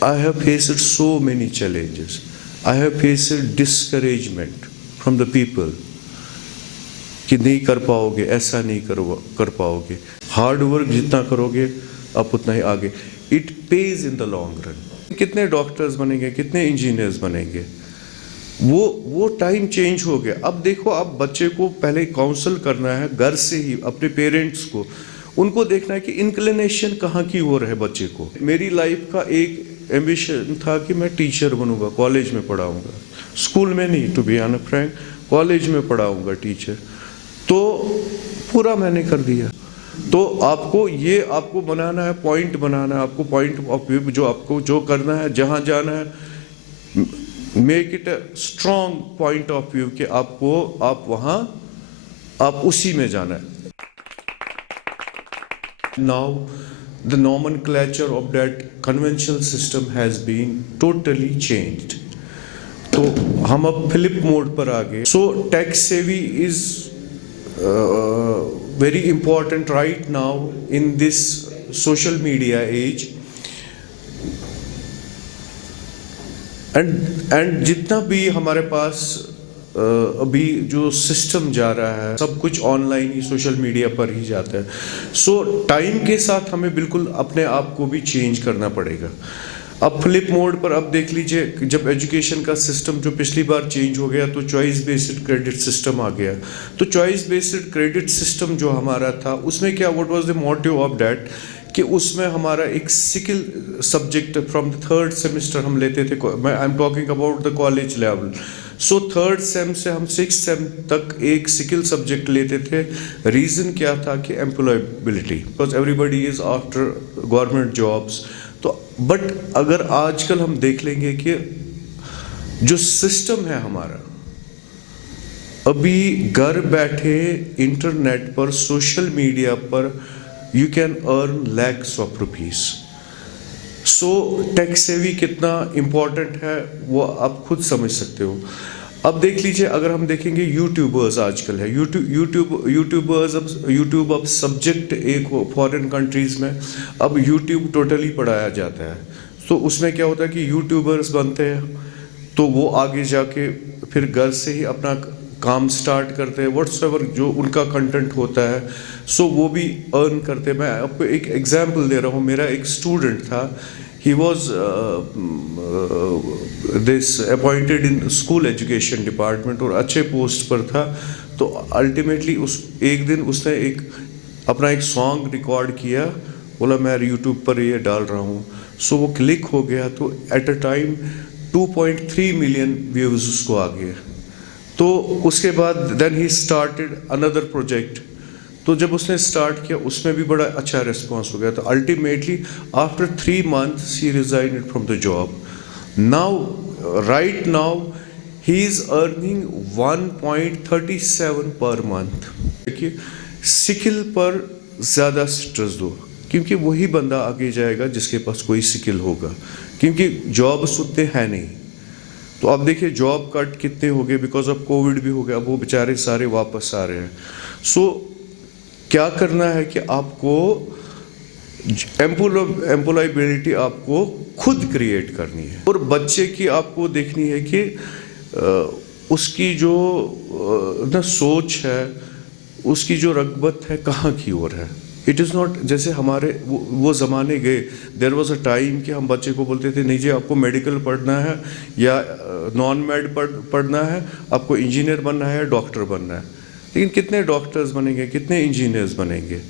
I have faced so many challenges. I have faced discouragement from the people कि नहीं कर पाओगे, ऐसा नहीं कर पाओगे, हार्ड वर्क जितना करोगे आप उतना ही आगे. It page in the long run. कितने डॉक्टर्स बनेंगे, कितने इंजीनियर्स बनेंगे, वो टाइम चेंज हो गया. अब देखो, अब बच्चे को पहले काउंसल करना है घर से ही, अपने पेरेंट्स को, उनको देखना है कि इंक्लिनेशन कहाँ की ओर है बच्चे को. मेरी लाइफ का एक एम्बिशन था कि मैं टीचर बनूंगा, कॉलेज में पढ़ाऊंगा, स्कूल में नहीं, to be honest frank, college में पढ़ाऊंगा टीचर. तो पूरा मैंने कर दिया. तो आपको बनाना है, पॉइंट बनाना है, आपको पॉइंट ऑफ व्यू जो करना है, जहाँ जाना है, make it a strong point of view कि आप उसी में जाना है. Now the nomenclature of that conventional system has been totally changed. तो हम अब flip mode पर आ गए. So tech savvy is very important right now in this social media age. And जितना भी हमारे पास अभी जो सिस्टम जा रहा है, सब कुछ ऑनलाइन ही, सोशल मीडिया पर ही जाता है. सो टाइम के साथ हमें बिल्कुल अपने आप को भी चेंज करना पड़ेगा. अब फ्लिप मोड पर अब देख लीजिए, जब एजुकेशन का सिस्टम जो पिछली बार चेंज हो गया तो चॉइस बेस्ड क्रेडिट सिस्टम आ गया. तो चॉइस बेस्ड क्रेडिट सिस्टम जो हमारा था, उसमें क्या, what was the motive of that, कि उसमें हमारा एक skill subject from the third semester हम लेते थे. I am talking about the college level. So third same से हम सिक्स सेम तक एक स्किल सब्जेक्ट लेते थे. रीज़न क्या था कि employability, because everybody is after government jobs. तो बट अगर आजकल हम देख लेंगे कि जो सिस्टम है हमारा, अभी घर बैठे इंटरनेट पर, सोशल मीडिया पर you can earn lakhs of rupees. So tech savvy कितना इम्पॉर्टेंट है वो आप खुद समझ सकते हो. अब देख लीजिए, अगर हम देखेंगे यूट्यूबर्स आजकल है, यूट्यूब अब सब्जेक्ट एक फॉरेन कंट्रीज़ में अब यूट्यूब टोटली पढ़ाया जाता है. तो उसमें क्या होता है कि यूट्यूबर्स बनते हैं, तो वो आगे जाके फिर घर से ही अपना काम स्टार्ट करते हैं, व्हाट्सएवर जो उनका कंटेंट होता है, सो वो भी अर्न करते हैं. मैं आपको एक एग्जांपल दे रहा हूँ. मेरा एक स्टूडेंट था, he was this appointed in school education department और अच्छे पोस्ट पर था. तो अल्टीमेटली एक दिन उसने अपना एक सॉन्ग रिकॉर्ड किया, बोला मैं यूट्यूब पर ये डाल रहा हूँ. सो वो क्लिक हो गया, तो at a time 2.3 million views उसको आ गए. तो उसके बाद देन ही स्टार्टेड अनदर प्रोजेक्ट. तो जब उसने स्टार्ट किया, उसमें भी बड़ा अच्छा रिस्पॉन्स हो गया. तो ultimately after 3 months he resigned from the job. Now right now he is earning 1.37 per month. देखिए, स्किल पर ज़्यादा स्ट्रेस दो, क्योंकि वही बंदा आगे जाएगा जिसके पास कोई स्किल होगा, क्योंकि जॉब्स उतने हैं नहीं. तो अब देखिए जॉब कट कितने हो गए, बिकॉज ऑफ कोविड भी हो गया. अब वो बेचारे सारे वापस आ रहे हैं. सो क्या करना है कि आपको एम्प्लॉयबिलिटी आपको खुद क्रिएट करनी है, और बच्चे की आपको देखनी है कि उसकी जो ना सोच है, उसकी जो रग़बत है कहाँ की ओर है. इट इज़ नॉट जैसे हमारे वो ज़माने गए. देयर वॉज अ टाइम कि हम बच्चे को बोलते थे नहीं जी आपको मेडिकल पढ़ना है या नॉन मेड पढ़ना है, आपको इंजीनियर बनना है या डॉक्टर बनना है. लेकिन कितने डॉक्टर्स बनेंगे, कितने इंजीनियर्स बनेंगे,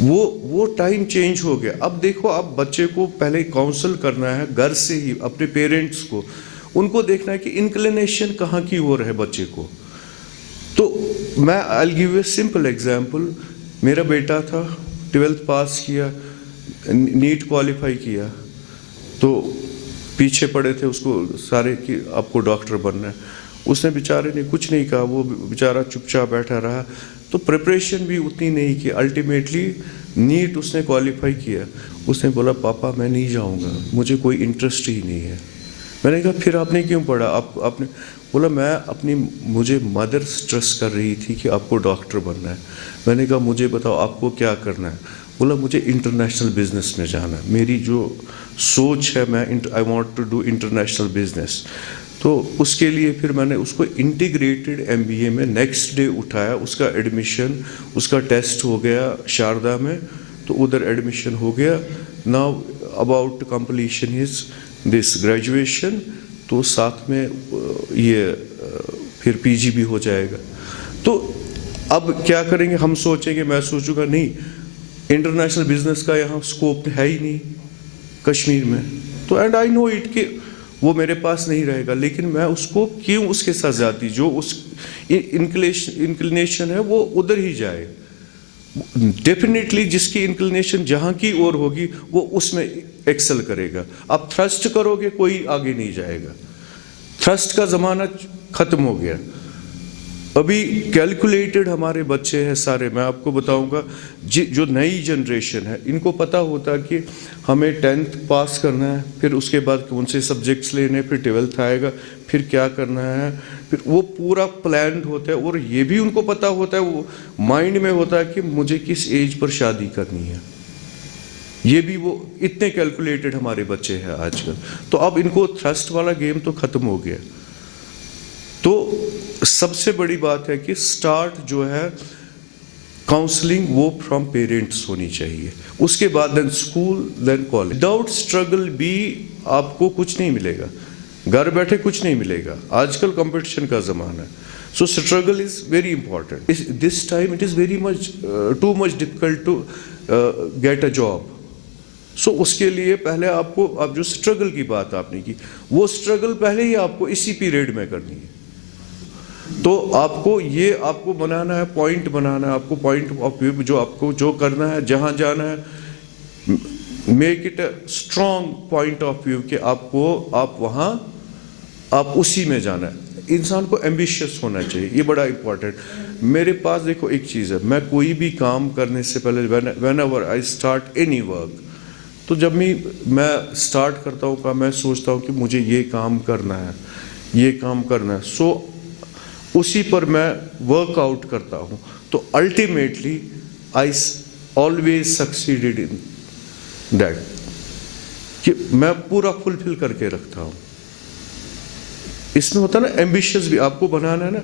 वो टाइम चेंज हो गया. अब देखो, अब बच्चे को पहले काउंसल करना है घर से ही, अपने पेरेंट्स को, उनको देखना है कि इंक्लिनेशन कहाँ की ओर है बच्चे को. तो मैं I will give you a simple example. मेरा बेटा था, 12th पास किया, नीट क्वालिफाई किया, तो पीछे पड़े थे उसको सारे कि आपको डॉक्टर बनना है. उसने बेचारे ने कुछ नहीं कहा, वो बेचारा चुपचाप बैठा रहा. तो प्रिपरेशन भी उतनी नहीं की. अल्टीमेटली नीट उसने क्वालिफाई किया. उसने बोला पापा मैं नहीं जाऊंगा, मुझे कोई इंटरेस्ट ही नहीं है. मैंने कहा फिर आपने क्यों पढ़ा? आपने बोला मुझे मदर स्ट्रेस कर रही थी कि आपको डॉक्टर बनना है. मैंने कहा मुझे बताओ आपको क्या करना है? बोला मुझे इंटरनेशनल बिजनेस में जाना है, मेरी जो सोच है मैं I want to do international business. तो उसके लिए फिर मैंने उसको इंटीग्रेटेड MBA में नेक्स्ट डे उठाया, उसका एडमिशन, उसका टेस्ट हो गया शारदा में, तो उधर एडमिशन हो गया। Now about completion is this graduation, तो साथ में ये फिर PG भी हो जाएगा। तो अब क्या करेंगे, हम सोचेंगे, मैं सोचूंगा नहीं इंटरनेशनल बिजनेस का यहाँ स्कोप है ही नहीं कश्मीर में, तो एंड आई नो इट कि वो मेरे पास नहीं रहेगा, लेकिन मैं उसको क्यों उसके साथ जाती, जो उस इंक्लिनेशन है वो उधर ही जाए। डेफिनेटली जिसकी इंक्लिनेशन जहाँ की ओर होगी वो उसमें एक्सेल करेगा। आप थ्रस्ट करोगे कोई आगे नहीं जाएगा, थ्रस्ट का ज़माना ख़त्म हो गया। अभी कैलकुलेटेड हमारे बच्चे हैं सारे। मैं आपको बताऊंगा जो नई जनरेशन है इनको पता होता है कि हमें 10th पास करना है, फिर उसके बाद कौन से सब्जेक्ट्स लेने, फिर 12th आएगा, फिर क्या करना है, फिर वो पूरा प्लान्ड होता है। और ये भी उनको पता होता है, वो माइंड में होता है कि मुझे किस एज पर शादी करनी है। ये भी वो इतने कैलकुलेटेड हमारे बच्चे हैं आजकल। तो अब इनको थ्रस्ट वाला गेम तो ख़त्म हो गया। तो सबसे बड़ी बात है कि स्टार्ट जो है काउंसलिंग वो फ्रॉम पेरेंट्स होनी चाहिए, उसके बाद then school, then college. Without struggle भी आपको कुछ नहीं मिलेगा, घर बैठे कुछ नहीं मिलेगा। आजकल कंपटीशन का ज़माना है, so struggle is very important. This time it is very much too much difficult to get a job. So उसके लिए पहले आपको, अब जो स्ट्रगल की बात आपने की, वो स्ट्रगल पहले ही आपको इसी पीरियड में करनी है। तो आपको बनाना है, पॉइंट बनाना है, आपको पॉइंट ऑफ व्यू जो आपको जो करना है, जहाँ जाना है, make it a strong point of view कि आप वहाँ आप उसी में जाना है। इंसान को एम्बिशियस होना चाहिए, ये बड़ा इंपॉर्टेंट। मेरे पास देखो एक चीज़ है, मैं कोई भी काम करने से पहले when ever I start any work, तो जब मैं स्टार्ट करता हूँ काम, मैं सोचता हूँ कि मुझे ये काम करना है, ये काम करना है, सो उसी पर मैं वर्कआउट करता हूँ। तो ultimately I always succeeded in that, कि मैं पूरा फुलफिल करके रखता हूँ। इसमें होता है ना एम्बिशियस भी आपको बनाना है ना।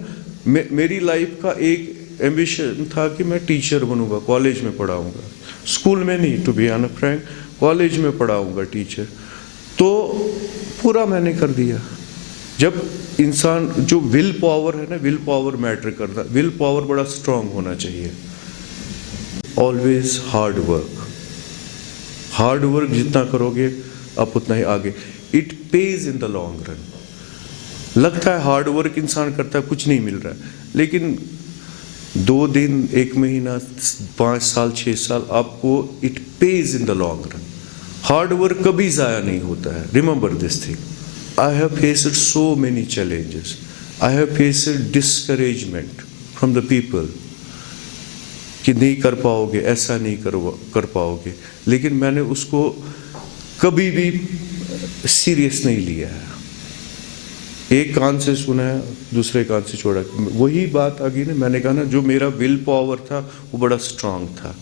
मेरी लाइफ का एक एम्बिशन था कि मैं टीचर बनूंगा, कॉलेज में पढ़ाऊंगा, स्कूल में नहीं, to be honest frank, college में पढ़ाऊंगा टीचर। तो पूरा मैंने कर दिया। जब इंसान जो विल पावर है ना, विल पावर मैटर करता है, विल पावर बड़ा स्ट्रांग होना चाहिए। ऑलवेज हार्ड वर्क जितना करोगे आप उतना ही आगे, it page in the long run. लगता है हार्ड वर्क इंसान करता है कुछ नहीं मिल रहा है, लेकिन 2 दिन, 1 महीना, 5 साल, 6 साल आपको it page in the long run. Hard work कभी ज़ाया नहीं होता है, remember this thing. I have faced so many challenges. I have faced discouragement from the people कि नहीं कर पाओगे, ऐसा नहीं कर पाओगे, लेकिन मैंने उसको कभी भी सीरियस नहीं लिया है। एक कान से सुना है, दूसरे कान से छोड़ा। वही बात आ गई ना, मैंने कहा ना, जो मेरा विल पावर था वो बड़ा स्ट्रांग था।